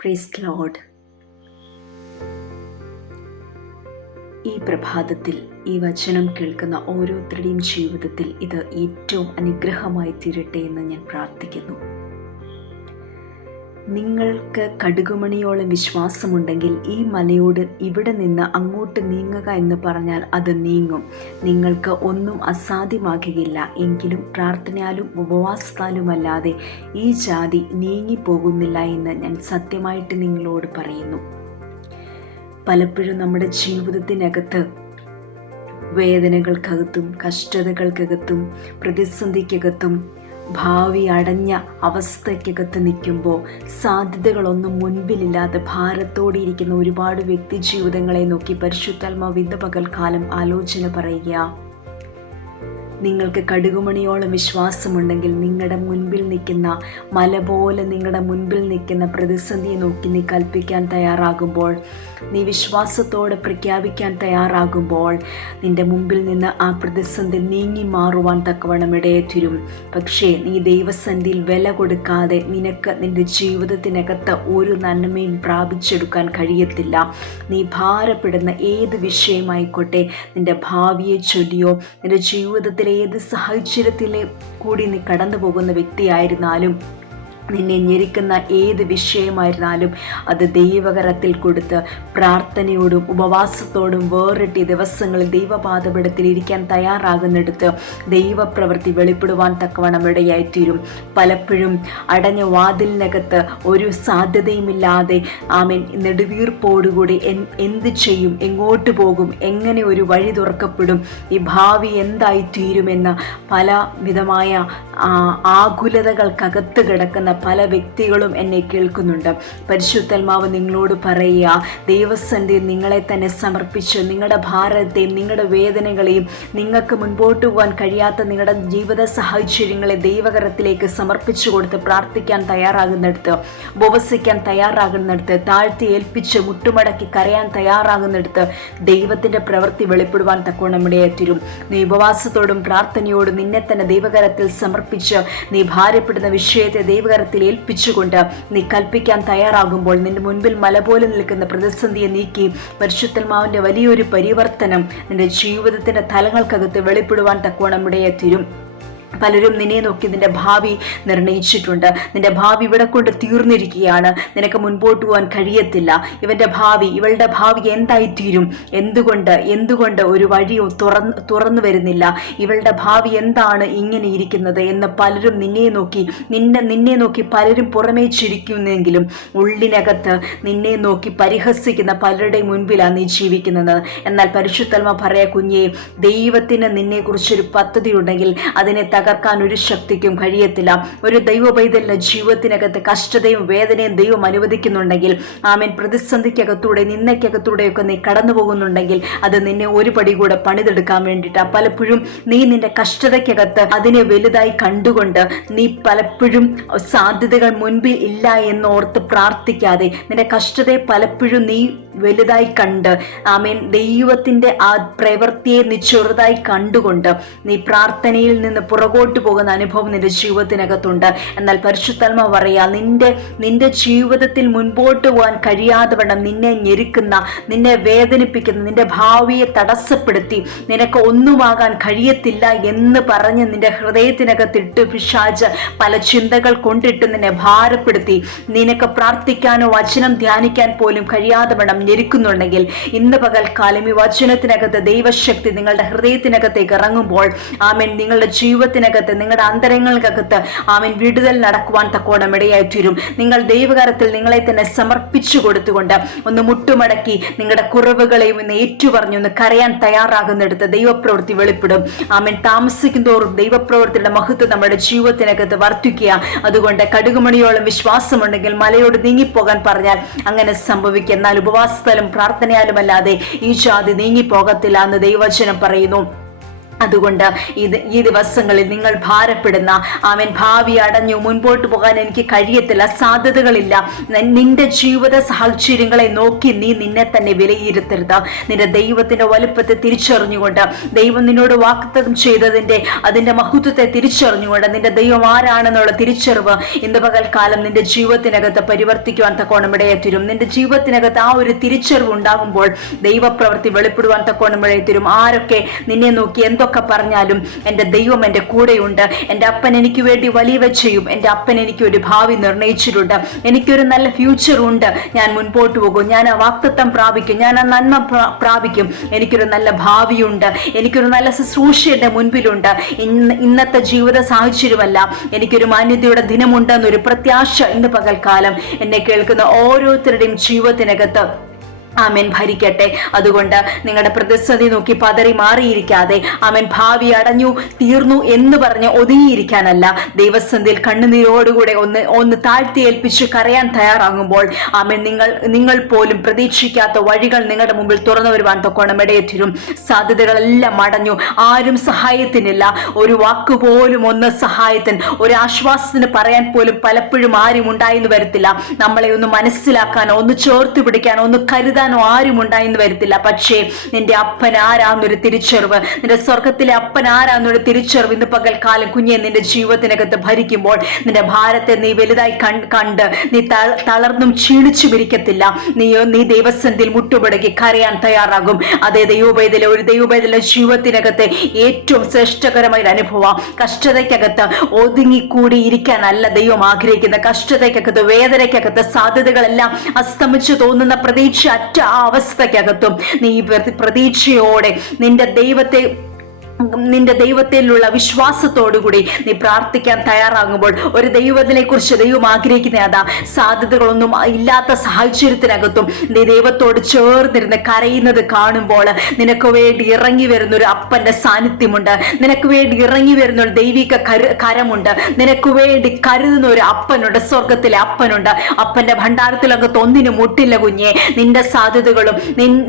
പ്രീസ് load ഈ പ്രഭാതത്തിൽ ഈ വചനം കേൾക്കുന്ന ഓരോരുത്തരുടെയും ജീവിതത്തിൽ ഇത് ഏറ്റവും അനുഗ്രഹമായി തീരട്ടെ എന്ന് ഞാൻ പ്രാർത്ഥിക്കുന്നു. നിങ്ങൾക്ക് കടുകുമണിയോളം വിശ്വാസമുണ്ടെങ്കിൽ ഈ മലയോട് ഇവിടെ നിന്ന് അങ്ങോട്ട് നീങ്ങുക എന്ന് പറഞ്ഞാൽ അത് നീങ്ങും. നിങ്ങൾക്ക് ഒന്നും അസാധ്യമാകുകയില്ല. എങ്കിലും പ്രാർത്ഥനയാലും ഉപവാസത്താലുമല്ലാതെ ഈ ജാതി നീങ്ങിപ്പോകുന്നില്ല എന്ന് ഞാൻ സത്യമായിട്ട് നിങ്ങളോട് പറയുന്നു. പലപ്പോഴും നമ്മുടെ ജീവിതത്തിനകത്ത് വേദനകൾക്കകത്തും കഷ്ടതകൾക്കകത്തും പ്രതിസന്ധിക്കകത്തും ഭാവി അടഞ്ഞ അവസ്ഥയ്ക്കകത്ത് നിൽക്കുമ്പോൾ സാധ്യതകളൊന്നും മുൻപിലില്ലാതെ ഭാരത്തോടിയിരിക്കുന്ന ഒരുപാട് വ്യക്തി ജീവിതങ്ങളെ നോക്കി പരിശുദ്ധാത്മാവ് ഇന്ന് പകൽക്കാലം ആലോചന പറയുക. നിങ്ങൾക്ക് കടുകുമണിയോളം വിശ്വാസമുണ്ടെങ്കിൽ നിങ്ങളുടെ മുൻപിൽ നിൽക്കുന്ന മല പോലെ നിങ്ങളുടെ മുൻപിൽ നിൽക്കുന്ന പ്രതിസന്ധിയെ നോക്കി നീ കൽപ്പിക്കാൻ തയ്യാറാകുമ്പോൾ നീ വിശ്വാസത്തോടെ പ്രഖ്യാപിക്കാൻ തയ്യാറാകുമ്പോൾ നിന്റെ മുമ്പിൽ നിന്ന് ആ പ്രതിസന്ധി നീങ്ങി മാറുവാൻ തക്കവണ്ണം ഇടയെത്തിരും. പക്ഷേ നീ ദൈവസന്ധിയിൽ വില കൊടുക്കാതെ നിനക്ക് നിന്റെ ജീവിതത്തിനകത്ത് ഒരു നന്മയും പ്രാപിച്ചെടുക്കാൻ കഴിയത്തില്ല. നീ ഭാരപ്പെടുന്ന ഏത് വിഷയമായിക്കോട്ടെ നിന്റെ ഭാവിയെ ചൊല്ലിയോ നിന്റെ ജീവിതത്തിലെ ഏത് സാഹചര്യത്തിലെ കൂടി നീ കടന്നു പോകുന്ന വ്യക്തിയായിരുന്നാലും നിന്നെ ഞെരിക്കുന്ന ഏത് വിഷയമായിരുന്നാലും അത് ദൈവകരത്തിൽ കൊടുത്ത് പ്രാർത്ഥനയോടും ഉപവാസത്തോടും വേറിട്ടി ദിവസങ്ങളിൽ ദൈവപാതപടത്തിൽ ഇരിക്കാൻ തയ്യാറാകുന്നിടത്ത് ദൈവപ്രവൃത്തി വെളിപ്പെടുവാൻ തക്കവണ്ണം ഇടയായിത്തീരും. പലപ്പോഴും അടഞ്ഞ വാതിലിനകത്ത് ഒരു സാധ്യതയുമില്ലാതെ ആമൻ നെടുവീർപ്പോടുകൂടി എന്ത് ചെയ്യും എങ്ങോട്ട് പോകും എങ്ങനെ ഒരു വഴി തുറക്കപ്പെടും ഈ ഭാവി എന്തായി തീരുമെന്ന് പല വിധമായ ആകുലതകൾക്കകത്ത് കിടക്കുന്ന പല വ്യക്തികളും എന്നെ കേൾക്കുന്നുണ്ട്. പരിശുദ്ധൽമാവ് നിങ്ങളോട് പറയുക ദൈവസന്ധി നിങ്ങളെ തന്നെ സമർപ്പിച്ച് നിങ്ങളുടെ ഭാരത്തെയും നിങ്ങളുടെ വേദനകളെയും നിങ്ങൾക്ക് മുൻപോട്ട് പോകാൻ കഴിയാത്ത നിങ്ങളുടെ ജീവിത സാഹചര്യങ്ങളെ ദൈവകരത്തിലേക്ക് സമർപ്പിച്ചു കൊടുത്ത് പ്രാർത്ഥിക്കാൻ തയ്യാറാകുന്നിടത്ത് ഉപവസിക്കാൻ തയ്യാറാകുന്നിടത്ത് താഴ്ത്തി ഏൽപ്പിച്ച് മുട്ടുമടക്കി കരയാൻ തയ്യാറാകുന്നിടത്ത് ദൈവത്തിന്റെ പ്രവൃത്തി വെളിപ്പെടുവാൻ തക്കോണം ഇടയെത്തിരും നീ ഉപവാസത്തോടും പ്രാർത്ഥനയോടും നിന്നെ തന്നെ ദൈവകരത്തിൽ സമർപ്പിച്ച് നീ ഭാരപ്പെടുന്ന വിഷയത്തെ ദൈവകരത്തിൽ കരത്തിൽ ഏൽപ്പിച്ചുകൊണ്ട് നീ കൽപ്പിക്കാൻ തയ്യാറാകുമ്പോൾ നിന്റെ മുൻപിൽ മല പോലെ നിൽക്കുന്ന പ്രതിസന്ധിയെ നീക്കി പരിശുദ്ധന്മാവിന്റെ വലിയൊരു പരിവർത്തനം നിന്റെ ജീവിതത്തിന്റെ തലങ്ങൾക്കകത്ത് വെളിപ്പെടുവാൻ തക്കവണ്ണം ഇടയെത്തിരും പലരും നിന്നെ നോക്കി നിന്റെ ഭാവി നിർണയിച്ചിട്ടുണ്ട്. നിന്റെ ഭാവി ഇവിടെ കൊണ്ട് തീർന്നിരിക്കുകയാണ്. നിനക്ക് മുൻപോട്ട് പോകാൻ കഴിയത്തില്ല. ഇവന്റെ ഭാവി ഇവളുടെ ഭാവി എന്തായിത്തീരും? എന്തുകൊണ്ട് എന്തുകൊണ്ട് ഒരു വഴി തുറന്ന് തുറന്നു വരുന്നില്ല? ഇവളുടെ ഭാവി എന്താണ് ഇങ്ങനെ ഇരിക്കുന്നത് എന്ന് പലരും നിന്നെ നോക്കി നിന്നെ നിന്നെ നോക്കി പലരും പുറമേ ചിരിക്കുന്നെങ്കിലും ഉള്ളിനകത്ത് നിന്നെ നോക്കി പരിഹസിക്കുന്ന പലരുടെയും മുൻപിലാണ് നീ ജീവിക്കുന്നത്. എന്നാൽ പരിശുദ്ധൽമ പറയാ കുഞ്ഞെ ദൈവത്തിന് നിന്നെക്കുറിച്ചൊരു പദ്ധതി ഉണ്ടെങ്കിൽ അതിനെ തകർക്കാൻ ഒരു ശക്തിക്കും കഴിയത്തില്ല. ഒരു ദൈവ പൈതലിന് ജീവിതത്തിനകത്ത് കഷ്ടതയും വേദനയും ദൈവം അനുവദിക്കുന്നുണ്ടെങ്കിൽ ആമേൻ പ്രതിസന്ധിക്കകത്തൂടെ നിന്നയ്ക്കകത്തൂടെയൊക്കെ നീ കടന്നു പോകുന്നുണ്ടെങ്കിൽ അത് നിന്നെ ഒരു പടി കൂടെ പണിതെടുക്കാൻ വേണ്ടിയിട്ടാണ് പലപ്പോഴും നീ നിന്റെ കഷ്ടതയ്ക്കകത്ത് അതിനെ വലുതായി കണ്ടുകൊണ്ട് നീ പലപ്പോഴും സാധ്യതകൾ മുൻപിൽ ഇല്ല എന്നോർത്ത് പ്രാർത്ഥിക്കാതെ നിന്റെ കഷ്ടതയെ പലപ്പോഴും നീ വലുതായി കണ്ട്. ആമേൻ. ദൈവത്തിന്റെ ആ പ്രവൃത്തിയെ നീ ചെറുതായി കണ്ടുകൊണ്ട് നീ പ്രാർത്ഥനയിൽ നിന്ന് പുറകോട്ട് പോകുന്ന അനുഭവം നിന്റെ ജീവിതത്തിനകത്തുണ്ട്. എന്നാൽ പരിശുദ്ധൽമ പറയാ നിന്റെ നിന്റെ ജീവിതത്തിൽ മുൻപോട്ട് പോകാൻ കഴിയാതെ വണ്ണം നിന്നെ ഞെരുക്കുന്ന നിന്നെ വേദനിപ്പിക്കുന്ന നിന്റെ ഭാവിയെ തടസ്സപ്പെടുത്തി നിനക്ക് ഒന്നുമാകാൻ കഴിയത്തില്ല എന്ന് പറഞ്ഞ് നിന്റെ ഹൃദയത്തിനകത്തിട്ട് പിശാജ് പല ചിന്തകൾ കൊണ്ടിട്ട് നിന്നെ ഭാരപ്പെടുത്തി. നിനക്ക് പ്രാർത്ഥിക്കാനോ വചനം ധ്യാനിക്കാൻ പോലും കഴിയാതെ വണ്ണം ഞെരുക്കുന്നുണ്ടെങ്കിൽ ഇന്ന് പകൽക്കാലം ഈ വചനത്തിനകത്ത് ദൈവശക്തി നിങ്ങളുടെ ഹൃദയത്തിനകത്തേക്ക് ഇറങ്ങുമ്പോൾ ആമേൻ നിങ്ങളുടെ ജീവിതത്തിനകത്ത് നിങ്ങളുടെ അന്തരങ്ങൾക്കകത്ത് ആമേൻ വിടുതൽ നടക്കുവാൻ തക്കോണം ഇടയായി തീരും. നിങ്ങൾ ദൈവകാരത്തിൽ നിങ്ങളെ തന്നെ സമർപ്പിച്ചു കൊടുത്തുകൊണ്ട് ഒന്ന് മുട്ടുമടക്കി നിങ്ങളുടെ കുറവുകളെയും ഒന്ന് ഏറ്റുപറഞ്ഞു ഒന്ന് കരയാൻ തയ്യാറാകുന്നിടത്ത് ദൈവപ്രവൃത്തി വെളിപ്പെടും. ആമേൻ താമസിക്കുന്തോറും ദൈവപ്രവൃത്തിയുടെ മഹത്വം നമ്മുടെ ജീവിതത്തിനകത്ത് വർദ്ധിക്കുക. അതുകൊണ്ട് കടുകുമണിയോളം വിശ്വാസമുണ്ടെങ്കിൽ മലയോട് നീങ്ങിപ്പോകാൻ പറഞ്ഞാൽ അങ്ങനെ സംഭവിക്കും. എന്നാൽ ഉപവാസ സ്ഥലം പ്രാർത്ഥനയാലുമല്ലാതെ ഈ ജാതി നീങ്ങിപ്പോകത്തില്ല എന്ന് ദൈവവചനം പറയുന്നു. അതുകൊണ്ട് ഇത് ഈ ദിവസങ്ങളിൽ നിങ്ങൾ ഭാരപ്പെടുന്ന അവൻ ഭാവി അടഞ്ഞു മുൻപോട്ട് പോകാൻ എനിക്ക് കഴിയത്തില്ല സാധ്യതകളില്ല. നിന്റെ ജീവിത സാഹചര്യങ്ങളെ നോക്കി നീ നിന്നെ തന്നെ വിലയിരുത്തരുത്. നിന്റെ ദൈവത്തിന്റെ വലുപ്പത്തെ തിരിച്ചറിഞ്ഞുകൊണ്ട് ദൈവം നിന്നോട് വാക്തം ചെയ്തതിന്റെ അതിന്റെ മഹത്വത്തെ തിരിച്ചറിഞ്ഞുകൊണ്ട് നിന്റെ ദൈവം ആരാണെന്നുള്ള തിരിച്ചറിവ് ഇന്ന് പകൽക്കാലം നിന്റെ ജീവിതത്തിനകത്ത് പരിവർത്തിക്കുവാൻ തക്കോണം ഇടയെത്തിരും നിന്റെ ജീവിതത്തിനകത്ത് ആ ഒരു തിരിച്ചറിവ് ഉണ്ടാകുമ്പോൾ ദൈവപ്രവൃത്തി വെളിപ്പെടുവാൻ തക്കോണം ഇടയെത്തിരും ആരൊക്കെ നിന്നെ നോക്കി എന്തൊക്കെ പറഞ്ഞാലും എന്റെ ദൈവം എന്റെ കൂടെയുണ്ട്. എന്റെ അപ്പൻ എനിക്ക് വേണ്ടി വലിയവ ചെയ്യും എന്റെ അപ്പൻ എനിക്ക് ഒരു ഭാവി നിർണയിച്ചിട്ടുണ്ട്. എനിക്കൊരു നല്ല ഫ്യൂച്ചർ ഉണ്ട്. ഞാൻ മുൻപോട്ട് പോകും. ഞാൻ ആ വാക്തത്വം പ്രാപിക്കും. ഞാൻ ആ നന്മ പ്രാ- പ്രാപിക്കും. എനിക്കൊരു നല്ല ഭാവിയുണ്ട്. എനിക്കൊരു നല്ല ശുശ്രൂഷ എന്റെ മുൻപിലുണ്ട്. ഇന്ന് ഇന്നത്തെ ജീവിത സാഹചര്യമല്ല. എനിക്കൊരു മാന്യതയുടെ ദിനമുണ്ടെന്നൊരു പ്രത്യാശ ഇന്ന് പകൽക്കാലം എന്നെ കേൾക്കുന്ന ഓരോരുത്തരുടെയും ജീവിതത്തിനകത്ത്. ആമേൻ ഭരിക്കട്ടെ. അതുകൊണ്ട് നിങ്ങളുടെ പ്രതിസന്ധി നോക്കി പതറി മാറിയിരിക്കാതെ ആമേൻ ഭാവി അടഞ്ഞു തീർന്നു എന്ന് പറഞ്ഞ് ഒതുങ്ങിയിരിക്കാനല്ല. ദൈവസന്ധിയിൽ കണ്ണുനീരോടുകൂടെ ഒന്ന് ഒന്ന് താഴ്ത്തി ഏൽപ്പിച്ച് കരയാൻ തയ്യാറാകുമ്പോൾ ആമേൻ നിങ്ങൾ നിങ്ങൾ പോലും പ്രതീക്ഷിക്കാത്ത വഴികൾ നിങ്ങളുടെ മുമ്പിൽ തുറന്നു വരുവാൻ തൊക്കോണം സാധ്യതകളെല്ലാം അടഞ്ഞു. ആരും സഹായത്തിനില്ല. ഒരു വാക്ക് പോലും ഒന്ന് സഹായത്തിന് ഒരു ആശ്വാസത്തിന് പറയാൻ പോലും പലപ്പോഴും ആരും ഉണ്ടായെന്ന് വരത്തില്ല. നമ്മളെ ഒന്ന് മനസ്സിലാക്കാനോ ഒന്ന് ചേർത്ത് പിടിക്കാനോ ഒന്ന് കരുതാനോ ആരും ഉണ്ടായെന്ന് വരത്തില്ല. പക്ഷേ നിന്റെ അപ്പൻ ആരാന്നൊരു തിരിച്ചറിവ് നിന്റെ സ്വർഗത്തിലെ അപ്പൻ ആരാന്നൊരു തിരിച്ചറിവ് ഇന്ന് പകൽക്കാലം കുഞ്ഞെ നിന്റെ ജീവിതത്തിനകത്ത് ഭരിക്കുമ്പോൾ നിന്റെ ഭാരത്തെ നീ വലുതായി കണ്ട് നീ തളർന്നും ക്ഷീണിച്ചും ഇരിക്കത്തില്ല. നീ നീ ദൈവസന്ധിയിൽ മുട്ടുപടക്കി കരയാൻ തയ്യാറാകും. അതേ ദൈവപൈതലെ ഒരു ദൈവപൈതലെ ജീവിതത്തിനകത്തെ ഏറ്റവും ശ്രേഷ്ഠകരമായ ഒരു അനുഭവം. കഷ്ടതയ്ക്കകത്ത് ഒതുങ്ങിക്കൂടി ഇരിക്കാനല്ല ദൈവം ആഗ്രഹിക്കുന്ന കഷ്ടതയ്ക്കകത്ത് വേദനയ്ക്കകത്ത് സാധ്യതകളെല്ലാം അസ്തമിച്ചു തോന്നുന്ന പ്രതീക്ഷ അറ്റ ആ അവസ്ഥയ്ക്കകത്തും. നീ പ്രതി- പ്രതീക്ഷയോടെ നിന്റെ ദൈവത്തെ നിന്റെ ദൈവത്തിലുള്ള വിശ്വാസത്തോടുകൂടി നീ പ്രാർത്ഥിക്കാൻ തയ്യാറാകുമ്പോൾ ഒരു ദൈവത്തിനെ കുറിച്ച് ദൈവം ആഗ്രഹിക്കുന്ന അതാ സാധ്യതകളൊന്നും ഇല്ലാത്ത സാഹചര്യത്തിനകത്തും നീ ദൈവത്തോട് ചേർന്നിരുന്ന് കരയുന്നത് കാണുമ്പോൾ നിനക്ക് വേണ്ടി ഇറങ്ങി വരുന്ന ഒരു അപ്പന്റെ സാന്നിധ്യമുണ്ട്. നിനക്ക് വേണ്ടി ഇറങ്ങി വരുന്ന ഒരു ദൈവിക കരു കരമുണ്ട്. നിനക്ക് വേണ്ടി കരുതുന്ന ഒരു അപ്പനുണ്ട്. സ്വർഗത്തിലെ അപ്പനുണ്ട്. അപ്പന്റെ ഭണ്ഡാരത്തിലകത്ത് ഒന്നിനും മുട്ടില്ല കുഞ്ഞെ. നിന്റെ സാധ്യതകളും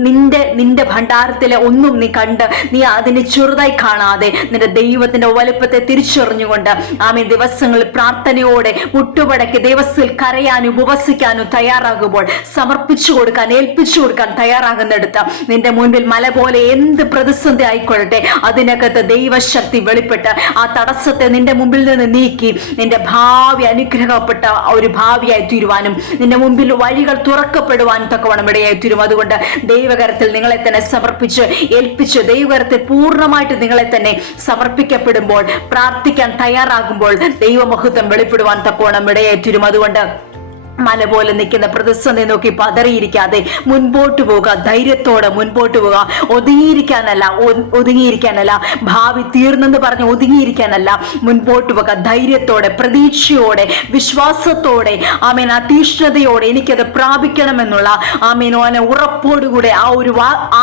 നിന്റെ നിന്റെ ഭണ്ഡാരത്തിലെ ഒന്നും നീ കണ്ട് നീ അതിനെ ചെറുതായി കാണാതെ നിന്റെ ദൈവത്തിന്റെ വലുപ്പത്തെ തിരിച്ചറിഞ്ഞുകൊണ്ട് ആമീൻ ദിവസങ്ങളിൽ പ്രാർത്ഥനയോടെ മുട്ടുപടക്കി ദിവസത്തിൽ കരയാനും ഉപവസിക്കാനും തയ്യാറാകുമ്പോൾ സമർപ്പിച്ചു കൊടുക്കാൻ ഏൽപ്പിച്ചു കൊടുക്കാൻ തയ്യാറാകുന്നിടത്ത് നിന്റെ മുൻപിൽ മല പോലെ എന്ത് പ്രതിസന്ധി ആയിക്കൊള്ളട്ടെ അതിനകത്ത് ദൈവശക്തി വെളിപ്പെട്ട് ആ തടസ്സത്തെ നിന്റെ മുമ്പിൽ നിന്ന് നീക്കി നിന്റെ ഭാവി അനുഗ്രഹപ്പെട്ട ഒരു ഭാവിയായി തീരുവാനും നിന്റെ മുമ്പിൽ വഴികൾ തുറക്കപ്പെടുവാനും തക്കവണ്ണം ഇടയായി തീരും. അതുകൊണ്ട് ദൈവകരത്തിൽ നിങ്ങളെ തന്നെ സമർപ്പിച്ച് ഏൽപ്പിച്ച് ദൈവകരത്തിൽ പൂർണമായിട്ട് നിങ്ങളെ തന്നെ സമർപ്പിക്കപ്പെടുമ്പോൾ പ്രാർത്ഥിക്കാൻ തയ്യാറാകുമ്പോൾ ദൈവമഹത്വം വെളിപ്പെടുവാൻ തക്കോണം ഇടയേറ്റിരും. അതുകൊണ്ട് മല പോലെ നിൽക്കുന്ന പ്രതിസന്ധി നോക്കി പതറിയിരിക്കാതെ മുൻപോട്ട് പോവുക ധൈര്യത്തോടെ മുൻപോട്ട് പോവുക. ഒതുങ്ങിയിരിക്കാനല്ല ഒതുങ്ങിയിരിക്കാനല്ല ഭാവി തീർന്നെന്ന് പറഞ്ഞ് ഒതുങ്ങിയിരിക്കാനല്ല മുൻപോട്ട് പോവുക. ധൈര്യത്തോടെ പ്രതീക്ഷയോടെ വിശ്വാസത്തോടെ ആമേൻ അതീഷ്ണതയോടെ എനിക്കത് പ്രാപിക്കണമെന്നുള്ള ആമേൻ ഓനെ ഉറപ്പോടുകൂടെ ആ ഒരു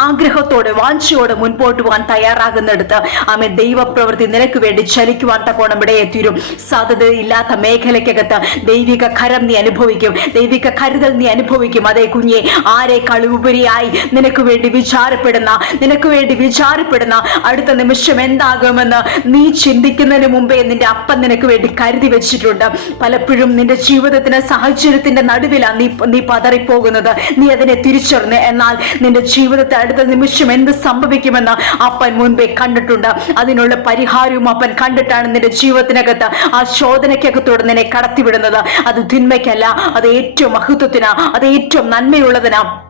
ആഗ്രഹത്തോടെ വാഞ്ചയോടെ മുൻപോട്ട് പോകാൻ തയ്യാറാകുന്നിടത്ത് ആമേൻ ദൈവപ്രവൃത്തി നിനക്ക് വേണ്ടി ചലിക്കുവാൻ തക്കോണം ഇവിടെ എത്തിരും സാധ്യതയില്ലാത്ത മേഖലയ്ക്കകത്ത് ദൈവിക കരം നീ അനുഭവിക്കും. ദൈവിക കരുതൽ നീ അനുഭവിക്കും. അതേ കുഞ്ഞെ ആരെക്കാൾ ഉപരിയായി നിനക്ക് വേണ്ടി വിചാരപ്പെടുന്ന നിനക്ക് വേണ്ടി വിചാരപ്പെടുന്ന അടുത്ത നിമിഷം എന്താകുമെന്ന് നീ ചിന്തിക്കുന്നതിന് മുമ്പേ നിന്റെ അപ്പൻ നിനക്ക് വേണ്ടി കരുതി വെച്ചിട്ടുണ്ട്. പലപ്പോഴും നിന്റെ ജീവിതത്തിന്റെ സാഹചര്യത്തിന്റെ നടുവിലാണ് നീ നീ പതറിപ്പോകുന്നത്. നീ അതിനെ തിരിച്ചറിഞ്ഞ് എന്നാൽ നിന്റെ ജീവിതത്തെ അടുത്ത നിമിഷം എന്ത് സംഭവിക്കുമെന്ന് അപ്പൻ മുൻപേ കണ്ടിട്ടുണ്ട്. അതിനുള്ള പരിഹാരവും അപ്പൻ കണ്ടിട്ടാണ് നിന്റെ ജീവിതത്തിനകത്ത് ആ ശോധനയ്ക്കകത്തോട് നിന്നെ കടത്തിവിടുന്നത്. അത് തിന്മയ്ക്കല്ല അത് ഏറ്റവും മഹത്വത്തിനാ അത് ഏറ്റവും നന്മയുള്ളതിനാ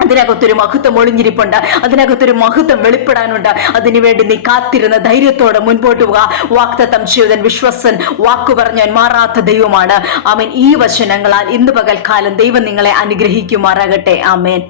അതിനകത്തൊരു മഹത്വം ഒളിഞ്ഞിരിപ്പുണ്ട്. അതിനകത്തൊരു മഹത്വം വെളിപ്പെടാനുണ്ട്. അതിനുവേണ്ടി നീ കാത്തിരുന്ന ധൈര്യത്തോടെ മുൻപോട്ട് പോവുക വാക്തത്വം ചെയ്തൻ വിശ്വസൻ വാക്കു പറഞ്ഞാൻ മാറാത്ത ദൈവമാണ്. ആമേൻ. ഈ വചനങ്ങളാൽ ഇന്ന് പകൽക്കാലം ദൈവം നിങ്ങളെ അനുഗ്രഹിക്കുമാറാകട്ടെ. ആമേൻ.